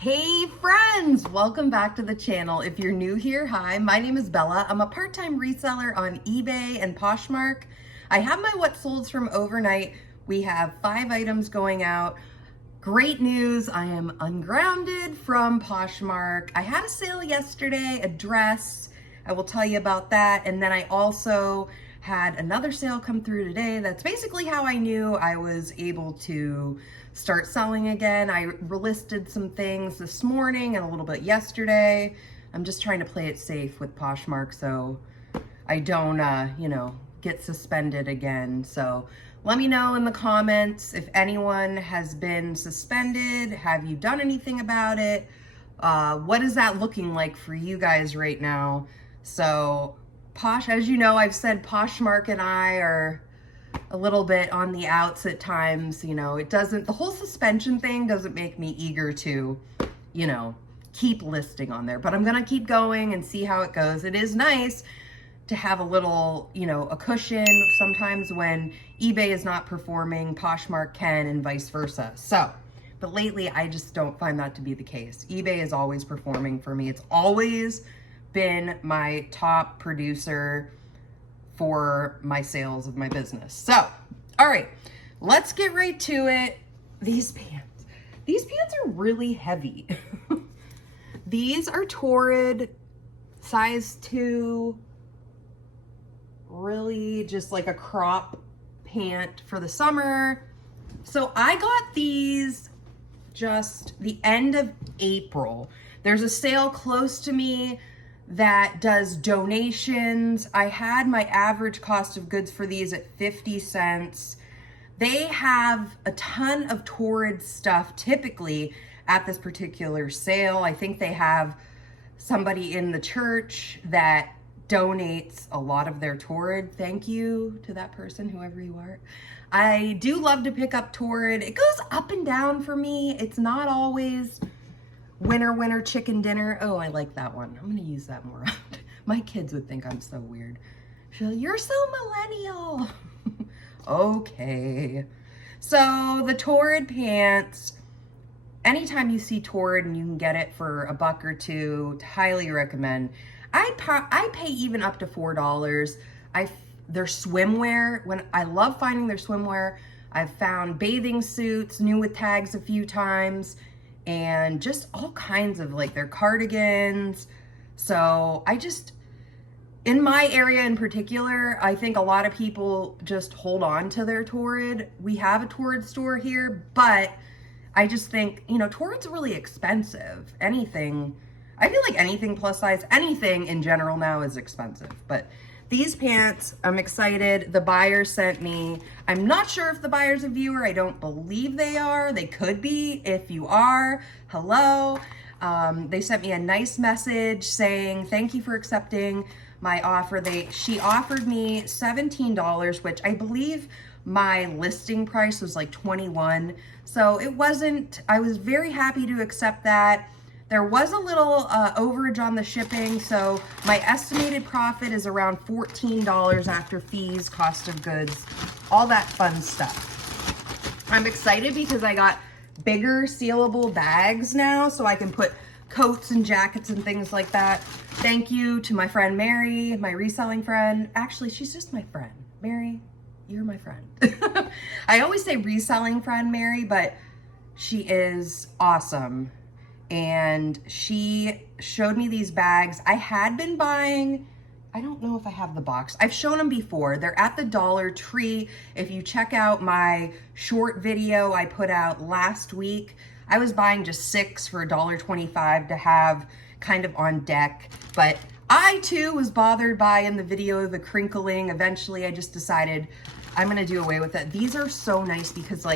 Hey friends, welcome back to the channel. If you're new here, hi, my name is Bella. I'm a part-time reseller on eBay and Poshmark. I have my what solds from overnight. We have 5 items going out. Great news, I am ungrounded from Poshmark. I had a sale yesterday, a dress. I will tell you about that. And then I also had another sale come through today. That's basically how I knew I was able to start selling again. I relisted some things this morning and a little bit yesterday. I'm just trying to play it safe with Poshmark so I don't, get suspended again. So let me know in the comments if anyone has been suspended. Have you done anything about it? What is that looking like for you guys right now? So as you know, I've said Poshmark and I are a little bit on the outs at times. The whole suspension thing doesn't make me eager to, keep listing on there, but I'm gonna keep going and see how it goes. It is nice to have a little, a cushion. Sometimes when eBay is not performing, Poshmark can, and vice versa. But lately I just don't find that to be the case. eBay is always performing for me. It's always been my top producer for my sales of my business. So, all right, let's get right to it. These pants are really heavy. These are Torid, size 2, really just like a crop pant for the summer. So I got these just the end of April. There's a sale close to me that does donations. I had my average cost of goods for these at 50 cents. They have a ton of Torid stuff typically at this particular sale. I think they have somebody in the church that donates a lot of their Torid. Thank you to that person, whoever you are. I do love to pick up Torid. It goes up and down for me. It's not always winner chicken dinner. Oh, I like that one. I'm gonna use that more. My kids would think I'm so weird. You're so millennial. Okay. So the Torid pants, anytime you see Torid and you can get it for $1 or $2, highly recommend. I pay even up to $4. Their swimwear, I love finding their swimwear. I've found bathing suits, new with tags a few times, and just all kinds of their cardigans. So in my area in particular, I think a lot of people just hold on to their Torid. We have a Torid store here, but I just think, Torid's really expensive. I feel like anything plus size, anything in general now is expensive. But these pants, I'm excited. The buyer sent me, I'm not sure if the buyer's a viewer. I don't believe they are. They could be. If you are, hello. They sent me a nice message saying, thank you for accepting my offer. She offered me $17, which I believe my listing price was like $21. So I was very happy to accept that. There was a little overage on the shipping, so my estimated profit is around $14 after fees, cost of goods, all that fun stuff. I'm excited because I got bigger sealable bags now, so I can put coats and jackets and things like that. Thank you to my friend Mary, my reselling friend. Actually, she's just my friend. Mary, you're my friend. I always say reselling friend Mary, but she is awesome. And she showed me these bags. I had been buying, I don't know if I have the box. I've shown them before. They're at the Dollar Tree. If you check out my short video I put out last week, I was buying just 6 for $1.25 to have kind of on deck. But I too was bothered by, in the video, the crinkling. Eventually I just decided I'm gonna do away with it. These are so nice because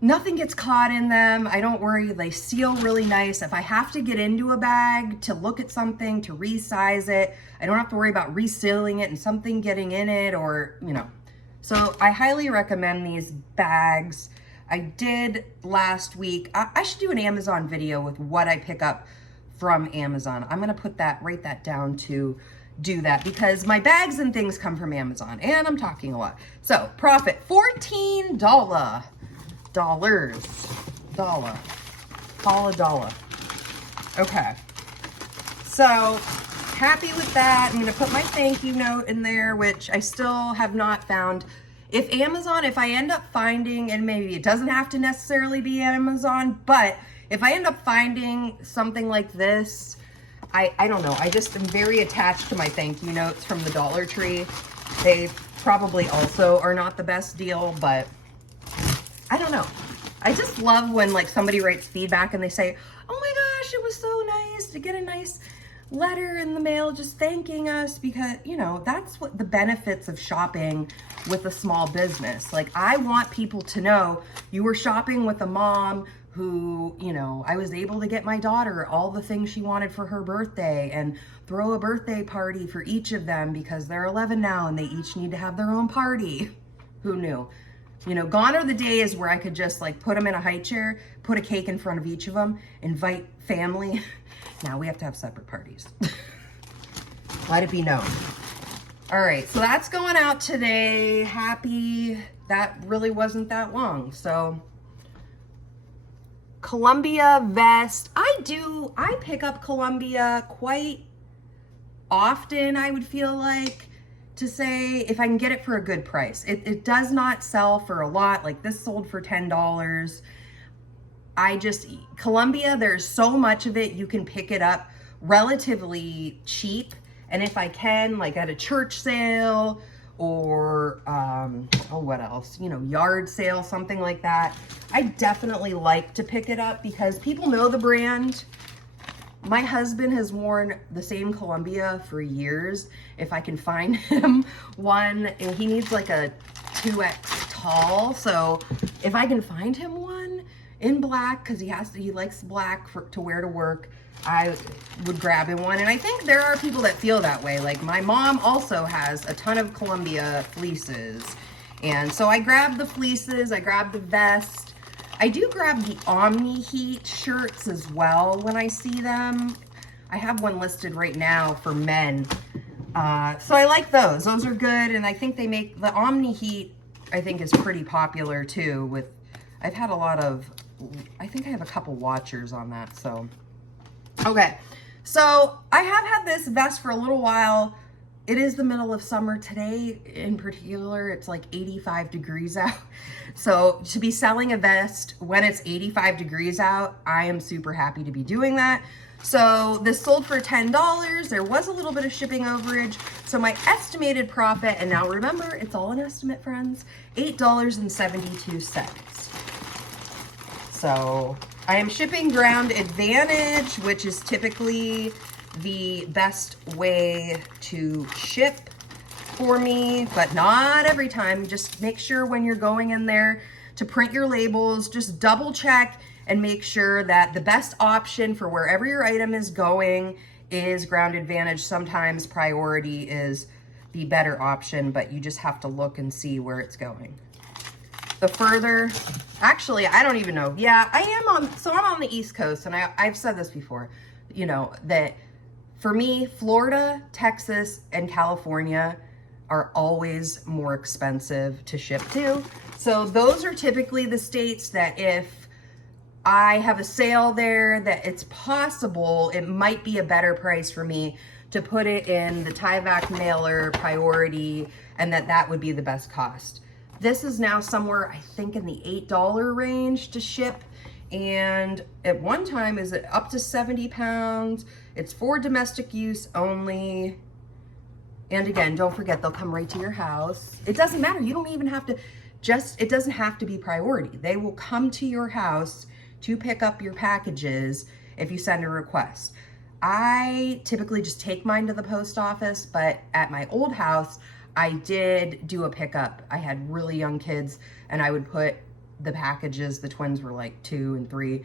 nothing gets caught in them. I don't worry, they seal really nice. If I have to get into a bag to look at something, to resize it, I don't have to worry about resealing it and something getting in it So I highly recommend these bags. I did last week, I should do an Amazon video with what I pick up from Amazon. I'm gonna write that down to do that because my bags and things come from Amazon and I'm talking a lot. So $14. Call a dollar. Okay. So happy with that. I'm going to put my thank you note in there, which I still have not found. If Amazon, if I end up finding, and maybe it doesn't have to necessarily be Amazon, but if I end up finding something like this, I don't know. I just am very attached to my thank you notes from the Dollar Tree. They probably also are not the best deal, but I don't know. I just love when like somebody writes feedback and they say, oh my gosh, it was so nice to get a nice letter in the mail just thanking us, because, you know, that's what the benefits of shopping with a small business. Like, I want people to know you were shopping with a mom who, you know, I was able to get my daughter all the things she wanted for her birthday and throw a birthday party for each of them because they're 11 now and they each need to have their own party. Who knew? You know, gone are the days where I could just like put them in a high chair, put a cake in front of each of them, invite family. Now we have to have separate parties. Let it be known. All right, so that's going out today. Happy, that really wasn't that long. So Columbia vest. I pick up Columbia quite often, I would feel like, to say, if I can get it for a good price. It does not sell for a lot. Like this sold for $10. Columbia, there's so much of it, you can pick it up relatively cheap. And if I can, like at a church sale or, what else? You know, yard sale, something like that. I definitely like to pick it up because people know the brand. My husband has worn the same Columbia for years. If I can find him one, and he needs like a 2X tall. So if I can find him one in black, because he likes black to wear to work, I would grab him one. And I think there are people that feel that way. Like my mom also has a ton of Columbia fleeces. And so I grabbed the fleeces, I grabbed the vest. I do grab the Omni Heat shirts as well when I see them. I have one listed right now for men. So I like those. Those are good. And I think they make the Omni Heat, I think, is pretty popular too. I've had a lot of, I think I have a couple watchers on that. So, okay. So I have had this vest for a little while. It is the middle of summer. Today in particular, it's like 85 degrees out. So to be selling a vest when it's 85 degrees out, I am super happy to be doing that. So this sold for $10. There was a little bit of shipping overage. So my estimated profit, and now remember, it's all an estimate, friends, $8.72. So I am shipping Ground Advantage, which is typically the best way to ship for me, but not every time. Just make sure when you're going in there to print your labels, just double check and make sure that the best option for wherever your item is going is Ground Advantage. Sometimes Priority is the better option, but you just have to look and see where it's going. The further, actually, I don't even know. Yeah, I'm on the East Coast, and I've said this before, you know, that for me, Florida, Texas, and California are always more expensive to ship to. So those are typically the states that if I have a sale there, that it's possible it might be a better price for me to put it in the Tyvek mailer Priority, and that would be the best cost. This is now somewhere, I think, in the $8 range to ship. And at one time, is it up to 70 pounds? It's for domestic use only. And again, don't forget, they'll come right to your house. It doesn't matter. You don't even have to, it doesn't have to be Priority. They will come to your house to pick up your packages if you send a request. I typically just take mine to the post office, but at my old house, I did do a pickup. I had really young kids, and I would put the packages, the twins were like 2 and 3,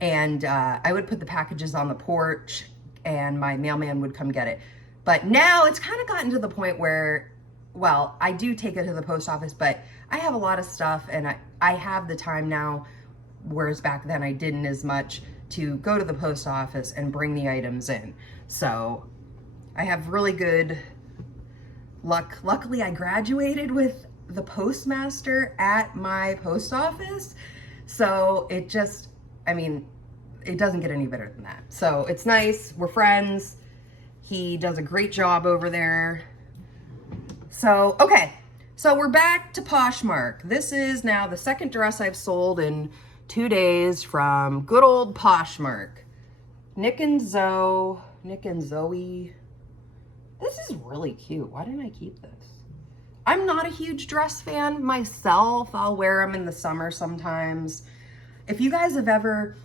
and I would put the packages on the porch, and my mailman would come get it. But now it's kind of gotten to the point where, well, I do take it to the post office, but I have a lot of stuff, and I have the time now, whereas back then I didn't as much, to go to the post office and bring the items in. So I have really good luck. Luckily, I graduated with the postmaster at my post office. So it just, I mean, it doesn't get any better than that. So it's nice. We're friends. He does a great job over there. So, okay. So we're back to Poshmark. This is now the second dress I've sold in 2 days from good old Poshmark. Nick and Zoe. This is really cute. Why didn't I keep this? I'm not a huge dress fan myself. I'll wear them in the summer sometimes. If you guys have ever,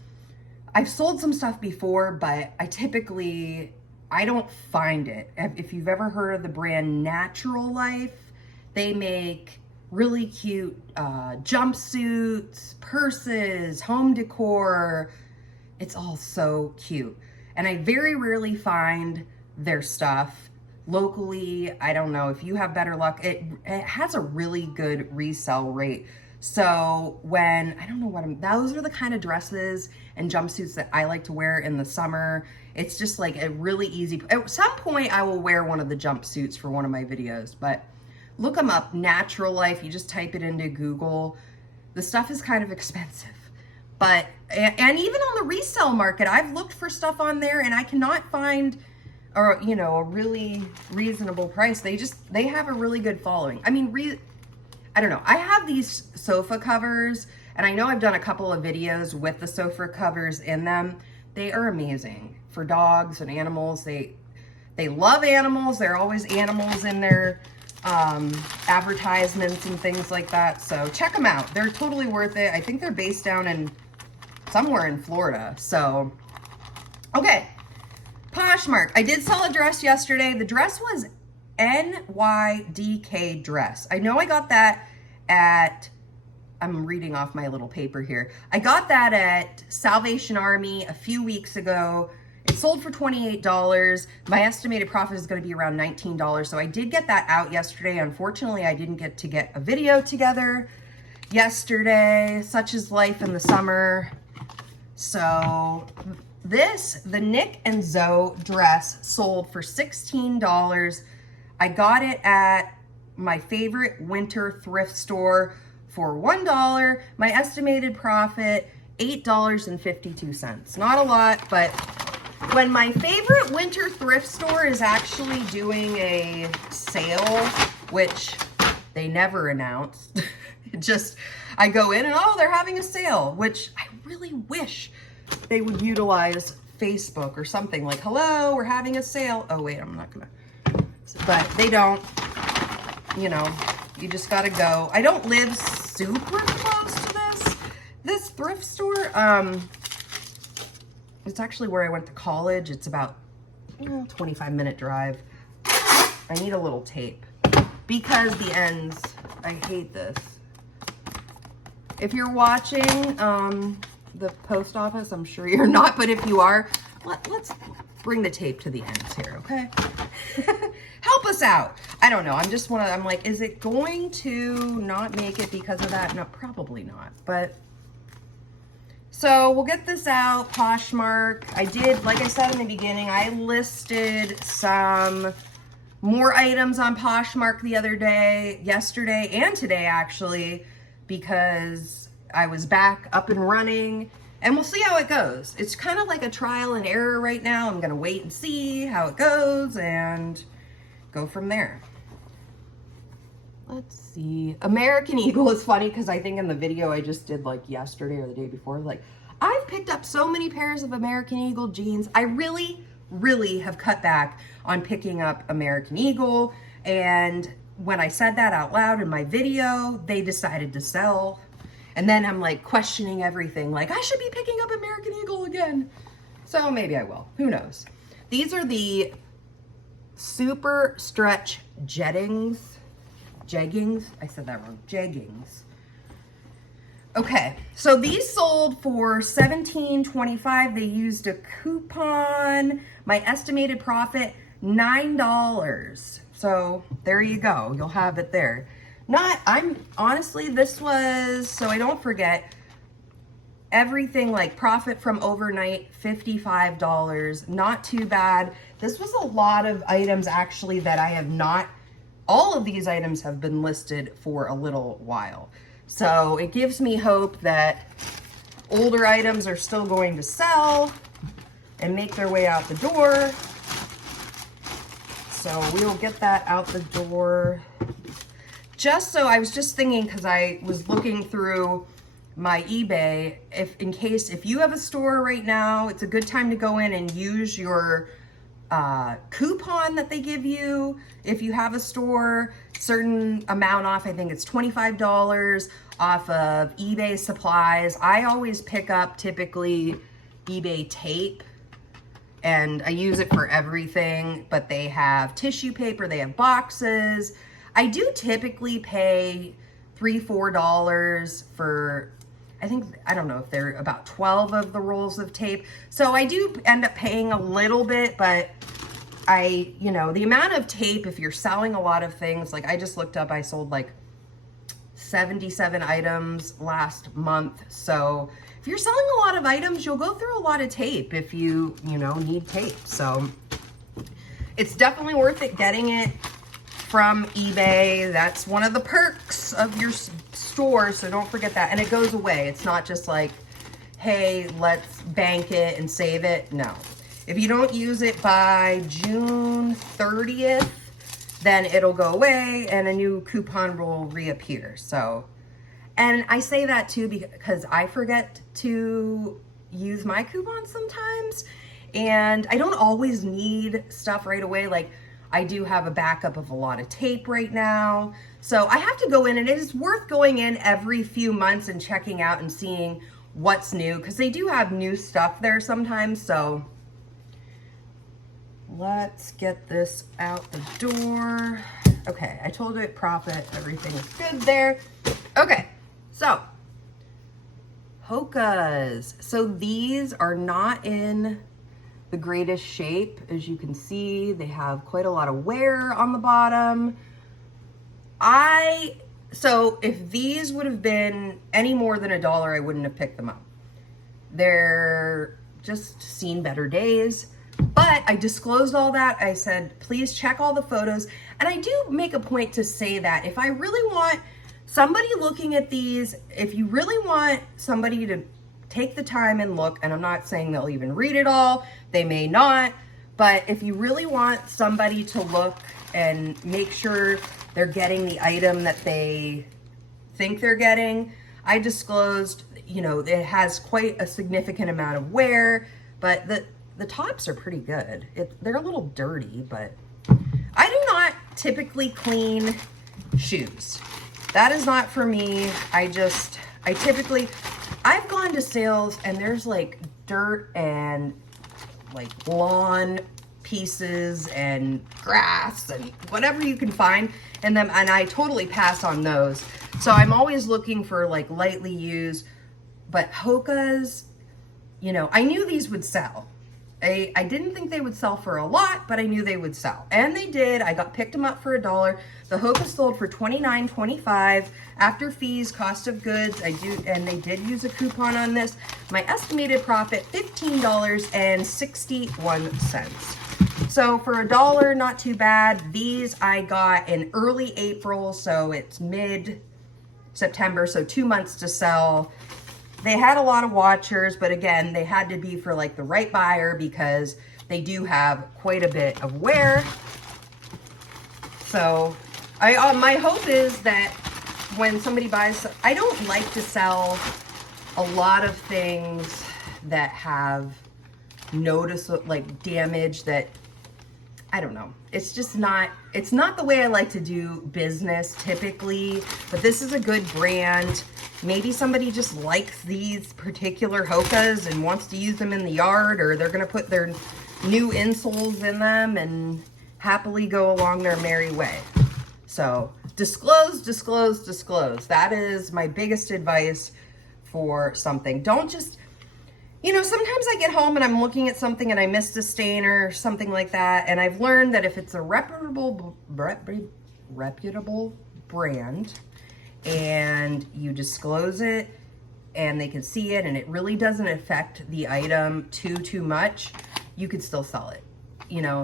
I've sold some stuff before, but I don't find it. If you've ever heard of the brand Natural Life, they make really cute jumpsuits, purses, home decor. It's all so cute. And I very rarely find their stuff locally. I don't know if you have better luck. It has a really good resale rate. So those are the kind of dresses and jumpsuits that I like to wear in the summer. It's just like a really easy, at some point I will wear one of the jumpsuits for one of my videos, but look them up, Natural Life. You just type it into Google. The stuff is kind of expensive, but, and even on the resale market, I've looked for stuff on there and I cannot find, a really reasonable price. They have a really good following. I mean, I don't know. I have these sofa covers and I know I've done a couple of videos with the sofa covers in them. They are amazing for dogs and animals. They love animals. There are always animals in their advertisements and things like that. So check them out. They're totally worth it. I think they're based down somewhere in Florida. So, okay. Poshmark. I did sell a dress yesterday. The dress was NYDK dress. I know I got that I'm reading off my little paper here. I got that at Salvation Army a few weeks ago. It sold for $28. My estimated profit is going to be around $19. So I did get that out yesterday. Unfortunately, I didn't get to get a video together yesterday. Such is life in the summer. So the Nick and Zoe dress sold for $16. I got it at my favorite winter thrift store for $1. My estimated profit, $8.52. Not a lot, but when my favorite winter thrift store is actually doing a sale, which they never announced, I go in and, oh, they're having a sale, which I really wish they would utilize Facebook or something like, hello, we're having a sale. Oh, wait, I'm not gonna. But they don't, you just gotta go. I don't live super close to this thrift store. It's actually where I went to college. It's about 25-minute drive. I need a little tape because the ends, I hate this. If you're watching the post office, I'm sure you're not, but if you are, let's bring the tape to the ends here, okay? Help us out. I don't know. I'm like, is it going to not make it because of that? No, probably not. But so we'll get this out. Poshmark. I did, like I said in the beginning, I listed some more items on Poshmark yesterday and today actually, because I was back up and running. And we'll see how it goes. It's kind of like a trial and error right now. I'm gonna wait and see how it goes and go from there. Let's see. American Eagle is funny because I think in the video I just did like yesterday or the day before, like I've picked up so many pairs of American Eagle jeans. I really, really have cut back on picking up American Eagle. And when I said that out loud in my video, they decided to sell. And then I'm like questioning everything, like I should be picking up American Eagle again. So maybe I will, who knows. These are the super stretch jeggings, I said that wrong, jeggings. Okay, so these sold for $17.25. They used a coupon. My estimated profit, $9. So there you go, you'll have it there. Honestly, this was, so I don't forget, everything like profit from overnight, $55, not too bad. This was a lot of items actually that I have not, all of these items have been listed for a little while. So it gives me hope that older items are still going to sell and make their way out the door. So we'll get that out the door. Just so, I was just thinking, because I was looking through my eBay, if you have a store right now, it's a good time to go in and use your coupon that they give you. If you have a store, certain amount off, I think it's $25 off of eBay supplies. I always pick up typically eBay tape, and I use it for everything, but they have tissue paper, they have boxes. I do typically pay $3, $4 for, I don't know if they're about 12 of the rolls of tape. So I do end up paying a little bit, but the amount of tape, if you're selling a lot of things, like I just looked up, I sold like 77 items last month. So if you're selling a lot of items, you'll go through a lot of tape if you need tape. So it's definitely worth it getting it from eBay. That's one of the perks of your store, so don't forget that. And it goes away. It's not just like, hey, let's bank it and save it. No. If you don't use it by June 30th, then it'll go away and a new coupon will reappear. So, and I say that too because I forget to use my coupons sometimes, and I don't always need stuff right away. Like, I do have a backup of a lot of tape right now. So I have to go in, and it is worth going in every few months and checking out and seeing what's new, because they do have new stuff there sometimes. So let's get this out the door. Okay, I told it profit, everything is good there. Okay, so Hocus. So these are not in the greatest shape. As you can see, they have quite a lot of wear on the bottom. So if these would have been any more than $1, I wouldn't have picked them up. They're just seen better days. But I disclosed all that. I said, please check all the photos. And I do make a point to say that if I really want somebody looking at these, if you really want somebody to take the time and look, and I'm not saying they'll even read it all, they may not, but if you really want somebody to look and make sure they're getting the item that they think they're getting, I disclosed, it has quite a significant amount of wear, but the tops are pretty good. They're a little dirty, but I do not typically clean shoes. That is not for me. I've gone to sales and there's like dirt and like lawn pieces and grass and whatever you can find in them, and I totally pass on those. So I'm always looking for like lightly used, but Hocus, I knew these would sell. I didn't think they would sell for a lot, but I knew they would sell. And they did. I picked them up for $1. The Hocus sold for $29.25 after fees, cost of goods. And they did use a coupon on this. My estimated profit, $15.61. So for $1, not too bad. These I got in early April, so it's mid-September, so 2 months to sell. They had a lot of watchers, but again, they had to be for like the right buyer because they do have quite a bit of wear. So my hope is that when somebody buys, I don't like to sell a lot of things that have noticeable like damage that, I don't know. It's just not, it's not the way I like to do business typically, but this is a good brand. Maybe somebody just likes these particular Hocus and wants to use them in the yard, or they're gonna put their new insoles in them and happily go along their merry way. So disclose, disclose, disclose. That is my biggest advice for something. Don't just, sometimes I get home and I'm looking at something and I missed a stain or something like that. And I've learned that if it's a reputable brand and you disclose it and they can see it and it really doesn't affect the item too much, you could still sell it,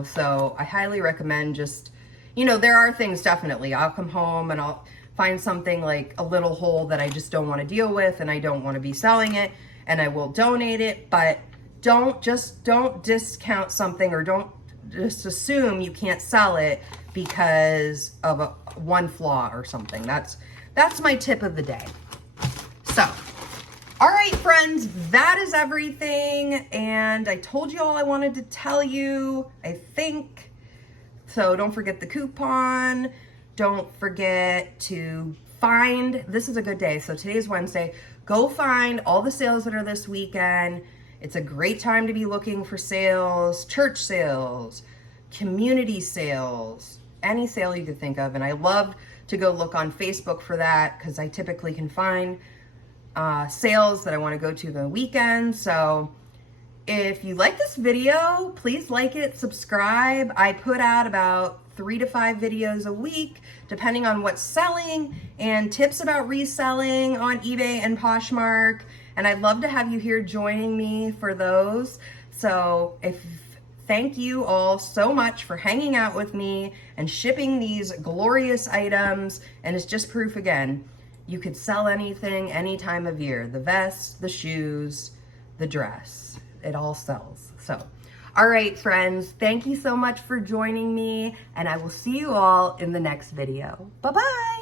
So I highly recommend just, there are things definitely. I'll come home and I'll find something like a little hole that I just don't want to deal with and I don't want to be selling it. and I will donate it, but don't discount something, or don't just assume you can't sell it because of one flaw or something. That's my tip of the day. So, all right, friends, that is everything. And I told you all I wanted to tell you, I think. So don't forget the coupon. Don't forget to find, this is a good day. So today's Wednesday. Go find all the sales that are this weekend. It's a great time to be looking for sales, church sales, community sales, any sale you could think of. And I love to go look on Facebook for that, because I typically can find sales that I want to go to the weekend. So if you like this video, please like it, subscribe. I put out about 3 to 5 videos a week, depending on what's selling, and tips about reselling on eBay and Poshmark. And I'd love to have you here joining me for those. So thank you all so much for hanging out with me and shipping these glorious items. And it's just proof again, you could sell anything, any time of year. The vest, the shoes, the dress, it all sells. So, all right, friends, thank you so much for joining me, and I will see you all in the next video. Bye-bye.